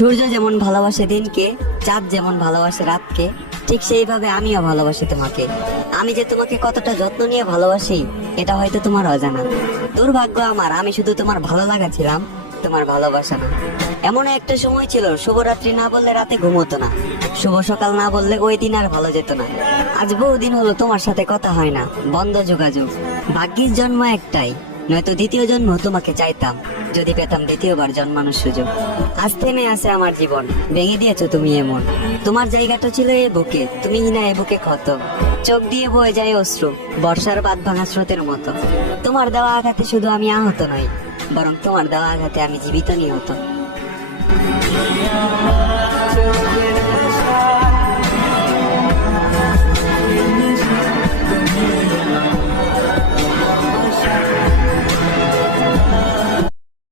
সূর্য যেমন ভালোবাসে দিনকে, চাঁদ যেমন ভালোবাসে রাতকে, ঠিক সেইভাবে আমিও ভালোবাসি তোমাকে। আমি যে তোমাকে কতটা যত্ন নিয়ে ভালোবাসি এটা হয়তো তোমার অজানা। দুর্ভাগ্য আমার, আমি শুধু তোমার ভালো লাগা ছিলাম, তোমার ভালোবাসা না। এমন একটা সময় ছিল শুভরাত্রি না বললে রাতে ঘুমোতো না, শুভ সকাল না বললে ওই দিন আর ভালো যেত না। আজ বহুদিন হলো তোমার সাথে কথা হয় না, বন্ধ যোগাযোগ। ভাগ্যিস জন্ম একটাই, নয়তো দ্বিতীয় জন্ম তোমাকে চাইতাম, যদি পেতাম দ্বিতীয়বার জন্মানোর সুযোগ। আজ থেমে আছে আমার জীবন, ভেঙে দিয়েছো তুমি এমন। তোমার জায়গাটা ছিল এ বুকে, তুমি না এ বুকে ক্ষত। চোখ দিয়ে বয়ে যায় অশ্রু, বর্ষার বাদ ভাঙা স্রোতের মতো। তোমার দেওয়া আঘাতে শুধু আমি আহত নই, বরং তোমার দেওয়া আঘাতে আমি জীবিত নিহত।